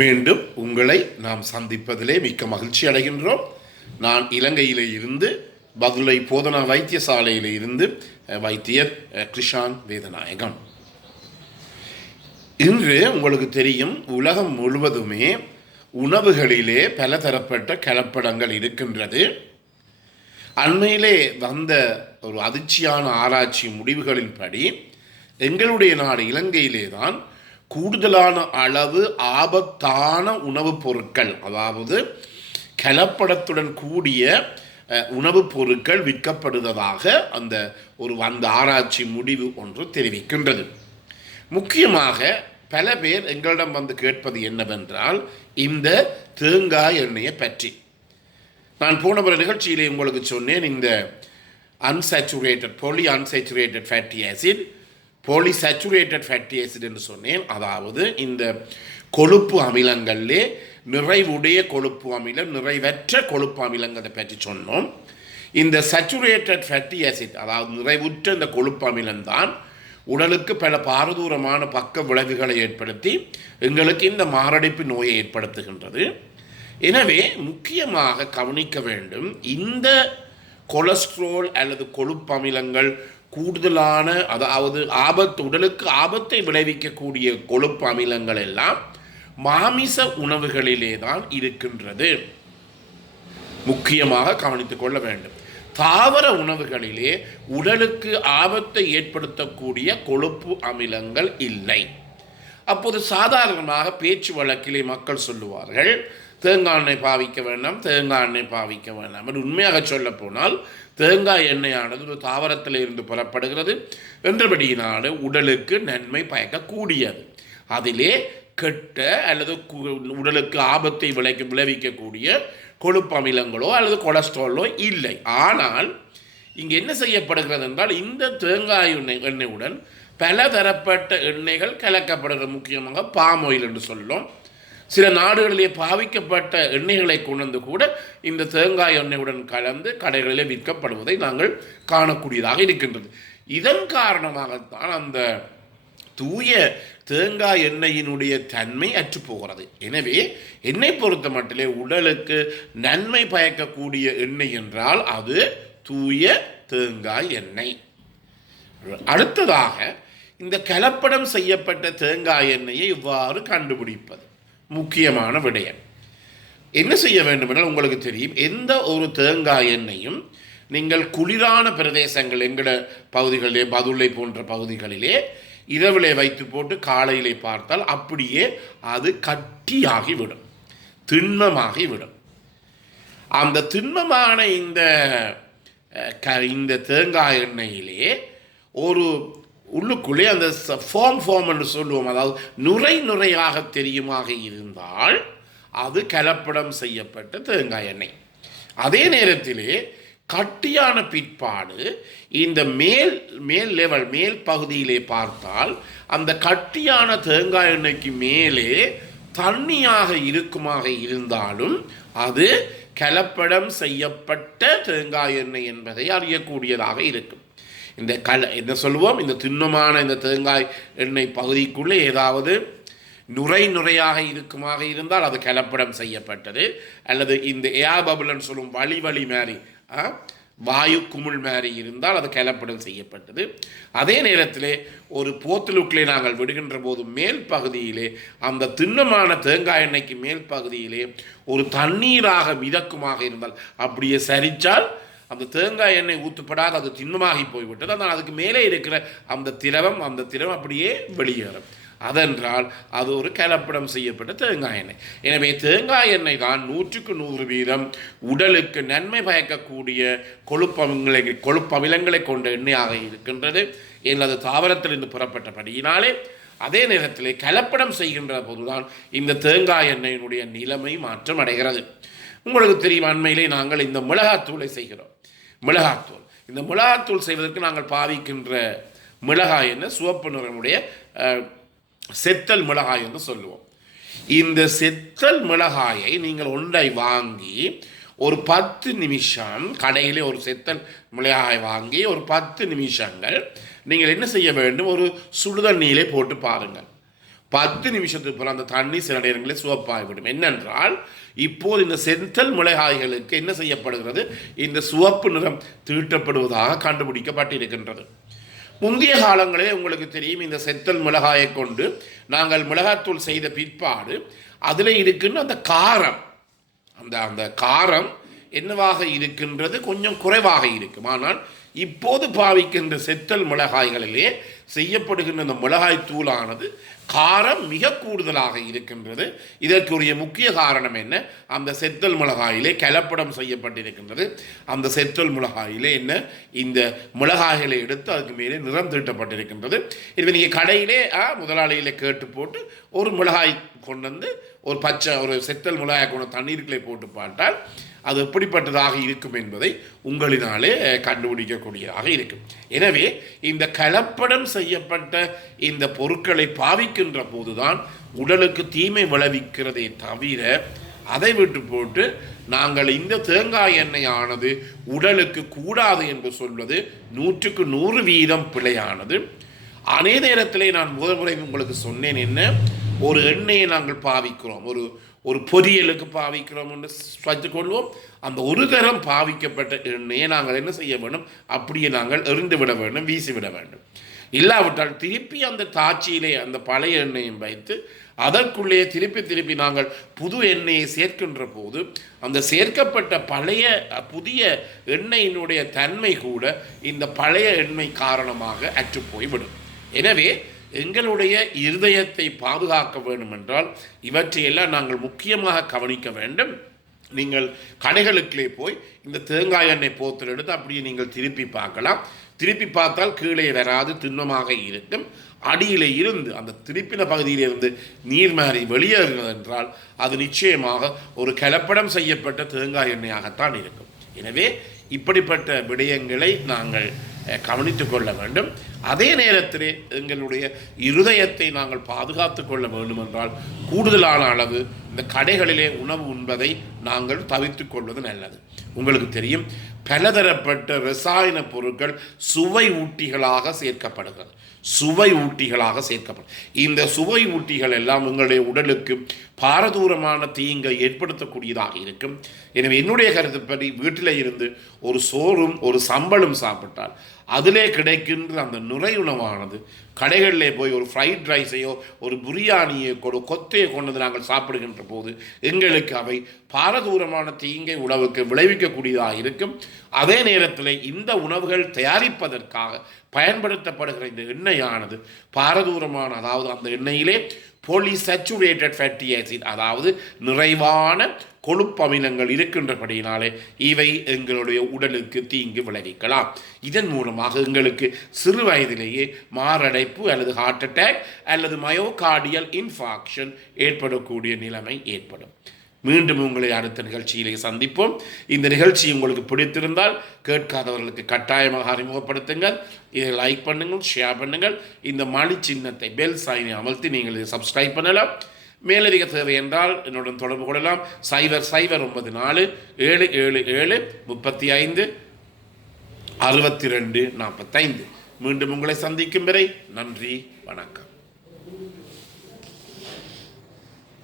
மீண்டும் உங்களை நாம் சந்திப்பதிலே மிக்க மகிழ்ச்சி அடைகின்றோம். நான் இலங்கையிலே இருந்து பதுளை போதனா வைத்தியசாலையில் இருந்து வைத்தியர் கிருஷான் வேதநாயகம். இன்று உங்களுக்கு தெரியும், உலகம் முழுவதுமே உணவுகளிலே பலதரப்பட்ட கலப்படங்கள் இருக்கின்றது. அண்மையிலே வந்த ஒரு அதிர்ச்சியான ஆராய்ச்சி முடிவுகளின்படி எங்களுடைய நாடு இலங்கையிலே தான் கூடுதலான அளவு ஆபத்தான உணவுப் பொருட்கள், அதாவது கலப்படத்துடன் கூடிய உணவுப் பொருட்கள் விற்கப்படுவதாக அந்த ஆராய்ச்சி முடிவு ஒன்று தெரிவிக்கின்றது. முக்கியமாக பல பேர் எங்களிடம் வந்து கேட்பது என்னவென்றால், இந்த தேங்காய் எண்ணெயை பற்றி. நான் போன ஒரு நிகழ்ச்சியிலே உங்களுக்கு சொன்னேன், இந்த polyunsaturated fatty acid, polysaturated fatty acid என்று சொன்னேன். அதாவது இந்த கொழுப்பு அமிலங்களிலே நிறைவுடைய கொழுப்பு அமிலம், நிறைவற்ற கொழுப்பு அமிலங்களை பற்றி சொன்னோம். இந்த சேச்சுரேட்டட் ஃபேட்டி ஆசிட், அதாவது நிறைவுற்ற இந்த கொழுப்பு அமிலம்தான் உடலுக்கு பல பாரதூரமான பக்க விளைவுகளை ஏற்படுத்தி எங்களுக்கு இந்த மாரடைப்பு நோயை ஏற்படுத்துகின்றது. எனவே முக்கியமாக கவனிக்க வேண்டும், இந்த கொலஸ்ட்ரால் அல்லது கொழுப்பு அமிலங்கள் கூடுதலான, அதாவது உடலுக்கு ஆபத்தை விளைவிக்கக்கூடிய கொழுப்பு அமிலங்கள் எல்லாம் மாமிச உணவுகளிலே தான் இருக்கின்றது. முக்கியமாக கவனித்துக் கொள்ள வேண்டும். தாவர உணவுகளிலே உடலுக்கு ஆபத்தை ஏற்படுத்தக்கூடிய கொழுப்பு அமிலங்கள் இல்லை. அப்போது சாதாரணமாக பேச்சு வழக்கிலே மக்கள் சொல்லுவார்கள், தேங்காய் எண்ணெய் பாவிக்க வேண்டாம், தேங்காய் எண்ணெய் பாவிக்க வேண்டாம் என்று. உண்மையாக சொல்ல போனால் தேங்காய் எண்ணெயானது ஒரு தாவரத்தில் இருந்து புறப்படுகிறது என்றபடியினால உடலுக்கு நன்மை பயக்கக்கூடியது. அதிலே கெட்ட அல்லது உடலுக்கு ஆபத்தை விளைவிக்கக்கூடிய கொழுப்பு அமிலங்களோ அல்லது கொலஸ்ட்ராலோ இல்லை. ஆனால் இங்கே என்ன செய்யப்படுகிறது என்றால், இந்த தேங்காய் எண்ணெயுடன் பலதரப்பட்ட எண்ணெய்கள் கலக்கப்படுகிறது. முக்கியமாக பாம் ஆயில் என்று சொல்லும். சில நாடுகளிலே பாவிக்கப்பட்ட எண்ணெய்களை கொண்டு கூட இந்த தேங்காய் எண்ணெயுடன் கலந்து கடைகளிலே விற்கப்படுவதை நாங்கள் காணக்கூடியதாக இருக்கின்றது. இதன் காரணமாகத்தான் அந்த தூய தேங்காய் எண்ணெயினுடைய தன்மை அற்றுப்போகிறது. எனவே எண்ணெய் பொறுத்த மட்டிலே உடலுக்கு நன்மை பயக்கக்கூடிய எண்ணெய் என்றால் அது தூய தேங்காய் எண்ணெய். அடுத்ததாக, இந்த கலப்படம் செய்யப்பட்ட தேங்காய் எண்ணெயை இவ்வாறு கண்டுபிடிப்பது முக்கியமான விடயம். என்ன செய்ய வேண்டும் என்றால், உங்களுக்கு தெரியும், எந்த ஒரு தேங்காய் எண்ணெயும் நீங்கள் குளிரான பிரதேசங்கள், எங்கட பகுதிகளிலே பதுளை போன்ற பகுதிகளிலே இரவிலே வைத்து போட்டு காலையிலே பார்த்தால் அப்படியே அது கட்டியாகிவிடும், திண்மமாகிவிடும். அந்த திண்மமான இந்த தேங்காய் எண்ணெயிலே ஒரு உள்ளுக்குள்ளே அந்த ஃபார்ம் என்று சொல்லுவோம், அதாவது நுரையாக தெரியுமாக இருந்தால் அது கலப்படம் செய்யப்பட்ட தேங்காய் எண்ணெய். அதே நேரத்திலே கட்டியான பிற்பாடு இந்த மேல் பகுதியிலே பார்த்தால் அந்த கட்டியான தேங்காய் எண்ணெய்க்கு மேலே தண்ணியாக இருக்குமாக இருந்தாலும் அது கலப்படம் செய்யப்பட்ட தேங்காய் எண்ணெய் என்பதை அறியக்கூடியதாக இருக்கும். என்ன சொல்லுவோம், இந்த திண்ணமான இந்த தேங்காய் எண்ணெய் பகுதிக்குள்ளே ஏதாவது நுரையாக இருக்குமாக இருந்தால் அது கலப்படம் செய்யப்பட்டது. அல்லது இந்த ஏர் பபுள்னு சொல்லும் வழி மாதிரி வாயு குமிழ் மாதிரி இருந்தால் அது கலப்படம் செய்யப்பட்டது. அதே நேரத்திலே ஒரு போத்தலுக்குள்ளே நாங்கள் விடுகின்ற போது மேல் பகுதியிலே அந்த திண்ணமான தேங்காய் எண்ணெய்க்கு மேல் பகுதியிலே ஒரு தண்ணீராக மிதக்குமாக இருந்தால், அப்படியே சரிச்சால் அந்த தேங்காய் எண்ணெய் ஊற்றப்படாத அது திண்ணமாகி போய்விட்டது. ஆனால் அதுக்கு மேலே இருக்கிற அந்த திரவம் அப்படியே வெளியேறும். அதென்றால் அது ஒரு கலப்படம் செய்யப்பட்ட தேங்காய் எண்ணெய். எனவே தேங்காய் எண்ணெய் தான் 100% உடலுக்கு நன்மை பயக்கக்கூடிய கொழுப்பு அமிலங்களை கொண்ட எண்ணெயாக இருக்கின்றது. ஏன், அது தாவரத்திலிருந்து புறப்பட்டபடியினாலே. அதே நேரத்தில் கலப்படம் செய்கின்ற போதுதான் இந்த தேங்காய் எண்ணெயினுடைய நிலைமை மாற்றம் அடைகிறது. உங்களுக்கு தெரியும், அண்மையிலே நாங்கள் இந்த மிளகாத்தூளை செய்கிறோம். இந்த மிளகாத்தூள் செய்வதற்கு நாங்கள் பாவிக்கின்ற மிளகாய் என்ன, சிவப்பு நிறமுடைய செத்தல் மிளகாய் என்று சொல்லுவோம். இந்த செத்தல் மிளகாயை நீங்கள் ஒன்றை வாங்கி ஒரு 10 நிமிஷம், கடையிலே ஒரு செத்தல் மிளகாய் வாங்கி ஒரு 10 நிமிஷங்கள் நீங்கள் என்ன செய்ய வேண்டும், ஒரு சுடுதண்ணீரை போட்டு பாருங்கள். 10 நிமிஷத்துக்கு பிறகு அந்த தண்ணி சில நேரங்களில் சிவப்பாகிவிடும். என்னென்றால் இப்போது இந்த செந்தல் மிளகாய்களுக்கு என்ன செய்யப்படுகிறது, இந்த சிவப்பு நிறம் தீட்டப்படுவதாக கண்டுபிடிக்கப்பட்டிருக்கின்றது. முந்தைய காலங்களே உங்களுக்கு தெரியும், இந்த செத்தல் மிளகாயை கொண்டு நாங்கள் மிளகாத்தூள் செய்த பிற்பாடு அதில் இருக்கின்ற அந்த காரம், அந்த காரம் என்னவாக இருக்கின்றது, கொஞ்சம் குறைவாக இருக்கும். ஆனால் இப்போது பாவிக்கின்ற செத்தல் மிளகாய்களிலே செய்யப்படுகின்ற அந்த மிளகாய் தூளானது காரம் மிக கூடுதலாக இருக்கின்றது. இதற்குரிய முக்கிய காரணம் என்ன, அந்த செத்தல் மிளகாயிலே கலப்படம் செய்யப்பட்டிருக்கின்றது. அந்த செத்தல் மிளகாயிலே என்ன, இந்த மிளகாய்களை எடுத்து அதுக்கு மேலே நிறம் தீட்டப்பட்டிருக்கின்றது. இது நீங்கள் கடையிலே முதலாளியிலே கேட்டு போட்டு ஒரு மிளகாய் கொண்டு வந்து ஒரு பச்சை ஒரு செத்தல் மிளகாய் கொண்டு தண்ணீருக்குள்ளே போட்டு பார்த்தால் அது எப்படிப்பட்டதாக இருக்கும் என்பதை உங்களினாலே கண்டுபிடிக்கக்கூடியதாக இருக்கும். எனவே இந்த கலப்படம் செய்யப்பட்ட இந்த பொருட்களை பாவிக்கின்ற போதுதான் உடலுக்கு தீமை விளைவிக்கிறதே தவிர, அதை விட்டு போட்டு நாங்கள் இந்த தேங்காய் எண்ணெய் ஆனது உடலுக்கு கூடாது என்று சொல்வது 100க்கு 100% பிழையானது. அதே நேரத்திலே நான் முதல்முறை உங்களுக்கு சொன்னேன், என்ன, ஒரு எண்ணெயை நாங்கள் பாவிக்கிறோம், ஒரு பொரியலுக்கு பாவிக்கிறோம் என்று வைத்துக்கொள்வோம். அந்த ஒரு தரம் பாவிக்கப்பட்ட எண்ணெயை நாங்கள் என்ன செய்ய வேண்டும், அப்படியே நாங்கள் எறிந்து விட வேண்டும், வீசிவிட வேண்டும். இல்லாவிட்டால் திருப்பி அந்த தாட்சியிலே அந்த பழைய எண்ணெயும் வைத்து அதற்குள்ளே திருப்பி நாங்கள் புது எண்ணெயை சேர்க்கின்ற போது அந்த சேர்க்கப்பட்ட புதிய எண்ணெயினுடைய தன்மை கூட இந்த பழைய எண்ணெய் காரணமாக அற்று போய்விடும். எனவே எங்களுடைய இருதயத்தை பாதுகாக்க வேண்டும் என்றால் இவற்றையெல்லாம் நாங்கள் முக்கியமாக கவனிக்க வேண்டும். நீங்கள் கடைகளுக்குள்ளே போய் இந்த தேங்காய் எண்ணெய் போத்தல் எடுத்து அப்படியே நீங்கள் திருப்பி பார்க்கலாம். திருப்பி பார்த்தால் கீழே வராது, திண்ணமாக இருக்கும். அடியில் இருந்து அந்த திருப்பின பகுதியிலிருந்து நீர் மாறி வெளியேறுகிறது என்றால் அது நிச்சயமாக ஒரு கலப்படம் செய்யப்பட்ட தேங்காய் எண்ணெயாகத்தான் இருக்கும். எனவே இப்படிப்பட்ட விடயங்களை நாங்கள் கவனித்து கொள்ள வேண்டும். அதே நேரத்திலே எங்களுடைய இருதயத்தை நாங்கள் பாதுகாத்து கொள்ள வேண்டும் என்றால் கூடுதலான அளவு இந்த கடைகளிலே உணவு உண்பதை நாங்கள் தவிர்த்து கொள்வது நல்லது. உங்களுக்கு தெரியும், பலதரப்பட்ட ரசாயன பொருட்கள் சுவை ஊட்டிகளாக சேர்க்கப்படுகிறது. இந்த சுவை ஊட்டிகள் எல்லாம் உங்களுடைய உடலுக்கு பாரதூரமான தீங்கை ஏற்படுத்தக்கூடியதாக இருக்கும். எனவே என்னுடைய கருத்துப்படி வீட்டில் இருந்து ஒரு சோறும் ஒரு சம்பளும் சாப்பிட்டால் அதிலே கிடைக்கின்ற அந்த நுரையுணவானது கடைகளிலே போய் ஒரு ஃப்ரைட் ரைஸையோ ஒரு பிரியாணியை கொத்தையை கொண்டு நாங்கள் சாப்பிடுகின்ற போது எங்களுக்கு அவை பாரதூரமான தீங்கை உணவுக்கு விளைவிக்கக்கூடியதாக இருக்கும். அதே நேரத்தில் இந்த உணவுகள் தயாரிப்பதற்காக பயன்படுத்தப்படுகிற இந்த எண்ணெயானது பாரதூரமான, அதாவது அந்த எண்ணெயிலே பாலிசச்சுரேட்டட் ஃபேட்டி ஆசிட், அதாவது நிறைவான கொழுப்பு அமிலங்கள் இருக்கின்றபடியினாலே இவை எங்களுடைய உடலுக்கு தீங்கு விளைவிக்கலாம். இதன் மூலமாக எங்களுக்கு சிறு வயதிலேயே மாரடைப்பு அல்லது ஹார்ட் அட்டாக் அல்லது மயோகார்டியல் இன்ஃபாக்ஷன் ஏற்படக்கூடிய நிலைமை ஏற்படும். மீண்டும் உங்களை அடுத்த நிகழ்ச்சியிலே சந்திப்போம். இந்த நிகழ்ச்சி உங்களுக்கு பிடித்திருந்தால் கேட்காதவர்களுக்கு கட்டாயமாக அறிமுகப்படுத்துங்கள். இதை லைக் பண்ணுங்கள், ஷேர் பண்ணுங்கள். இந்த மணி சின்னத்தை பெல் சைனை அமர்த்தி நீங்கள் இதை சப்ஸ்கிரைப் பண்ணலாம். மேலதிக தேவை என்றால் என்னுடன் தொடர்பு கொள்ளலாம். 0094 777 35 62 45. மீண்டும் உங்களை சந்திக்கும் வரை நன்றி, வணக்கம்.